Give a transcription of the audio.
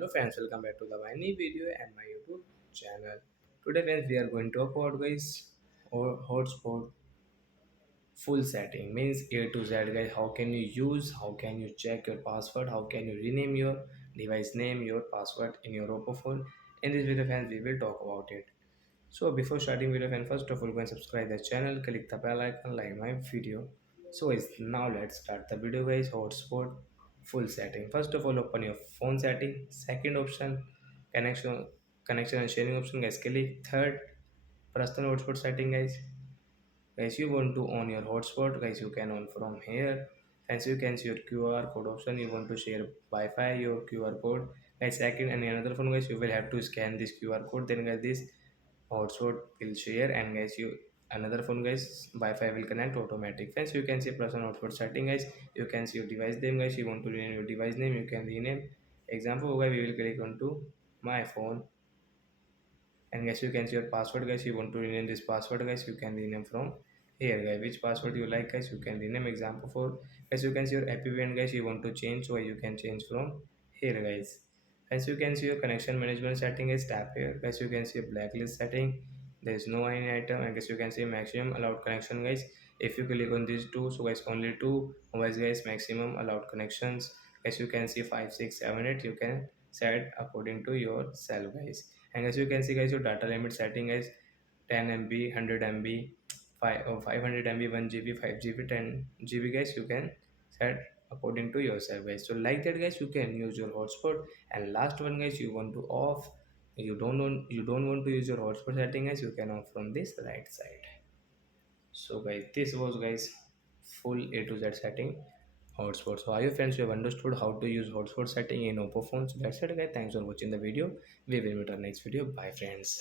Hello friends, welcome back to the my new video and my YouTube channel. Today friends, we are going to talk about guys or hotspot full setting means A to Z guys. How can you use? How can you check your password? How can you rename your device name, your password in your Oppo phone? In this video friends, we will talk about it. So before starting video, and first of all, go and subscribe the channel, click the bell icon, like my video. So guys, now let's start the video guys. Hotspot full setting. First of all, open your phone setting. Second option, connection and sharing option guys. Click third, personal hotspot setting guys. Guys, you want to on your hotspot guys, you can on from here. As you can see your QR code option, you want to share Wi-Fi your QR code guys. Second and another phone guys, you will have to scan this QR code, then guys this hotspot will share, and guys you another phone guys Wi-Fi will connect automatic. Friends, you can see personal hotspot setting guys. You can see your device name guys. You want to rename your device name, you can rename. Example guys, we will click on to my phone, and guys you can see your password guys. You want to rename this password guys, you can rename from here guys. Which password you like guys, you can rename. Example for guys, you can see your apvn guys. You want to change, so you can change from here guys. As you can see your connection management setting is tap here guys. You can see a blacklist setting, there is no any item. I guess you can see maximum allowed connection guys. If you click on these two, so guys only two mobiles guys maximum allowed connections. As you can see 5 6 7 8, you can set according to yourself guys. And as you can see guys, your data limit setting is 10 MB, 100 MB, 500 MB, 1 GB, 5 GB, 10 GB guys. You can set according to yourself guys. So like that guys, you can use your hotspot. And last one guys, you want to off, you don't want to use your hotspot setting guys, you can off from this right side. So guys, this was guys full A to Z setting hotspot. So are you friends, you have understood how to use hotspot setting in Oppo phones? That's it guys, thanks for watching the video. We will meet our next video. Bye friends.